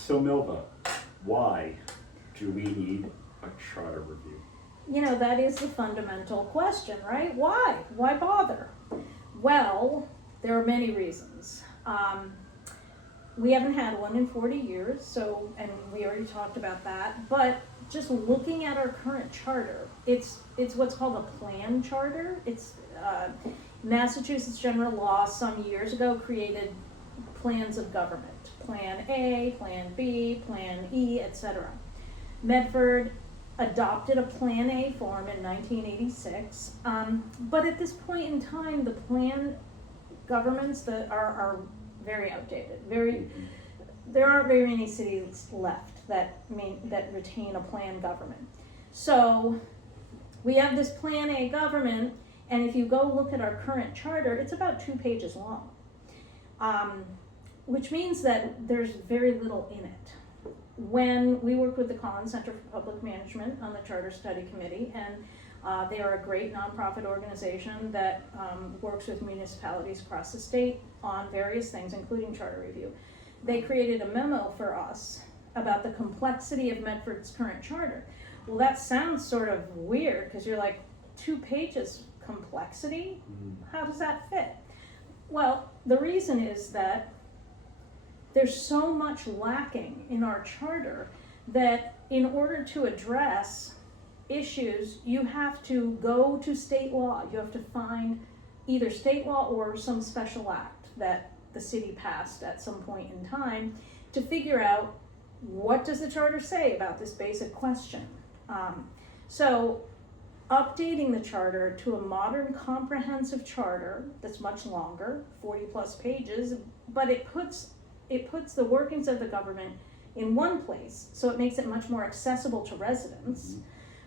So Milva, why do we need a charter review? You know, that is the fundamental question, right? Why? Why bother? Well, there are many reasons. We haven't had one in 40 years, so, and we already talked about that, but just looking at our current charter, it's what's called a plan charter. It's Massachusetts general law some years ago created plans of government. Plan A, Plan B, Plan E, etc. Medford adopted a Plan A form in 1986, but at this point in time, the plan governments that are very outdated. There aren't very many cities left that retain a planned government. So we have this Plan A government, and if you go look at our current charter, it's about 2 pages long, which means that there's very little in it. When we worked with the Collins Center for Public Management on the Charter Study Committee, and they are a great nonprofit organization that works with municipalities across the state on various things, including charter review. They created a memo for us about the complexity of Medford's current charter. Well, that sounds sort of weird, because you're like, 2 pages complexity? How does that fit? Well, the reason is that there's so much lacking in our charter that in order to address issues, you have to go to state law. You have to find either state law or some special act that the city passed at some point in time to figure out, what does the charter say about this basic question. So updating the charter to a modern comprehensive charter that's much longer, 40 plus pages, but it puts the workings of the government in one place, so it makes it much more accessible to residents.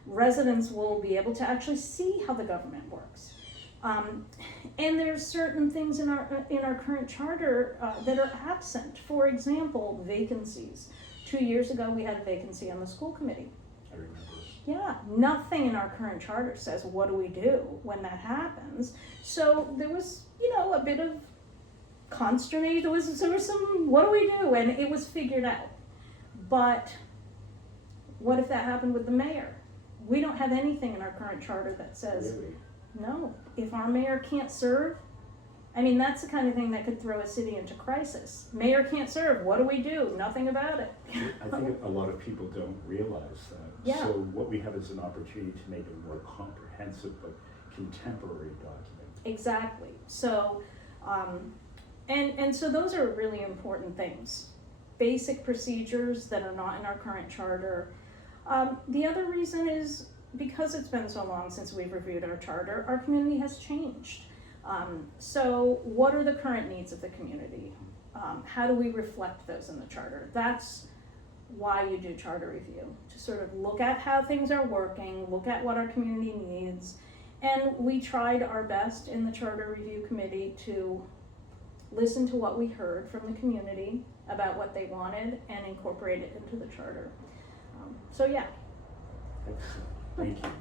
Residents will be able to actually see how the government works. And there's certain things in our current charter that are absent. For example, vacancies. 2 years ago, we had a vacancy on the school committee. I remember. Yeah, nothing in our current charter says what do we do when that happens. So there was, a bit of consternation. There was some, what do we do? And it was figured out. But what if that happened with the mayor? We don't have anything in our current charter that says, Really? no, if our mayor can't serve, that's the kind of thing that could throw a city into crisis. Mayor can't serve, what do we do? Nothing about it. I think a lot of people don't realize that. Yeah. So what we have is an opportunity to make a more comprehensive but contemporary document. Exactly. So, and so those are really important things. Basic procedures that are not in our current charter. The other reason is because it's been so long since we've reviewed our charter, our community has changed. So what are the current needs of the community? How do we reflect those in the charter? That's why you do charter review, to sort of look at how things are working, look at what our community needs. And we tried our best in the Charter Review Committee to listen to what we heard from the community about what they wanted and incorporate it into the charter. So yeah. Excellent. Thank you.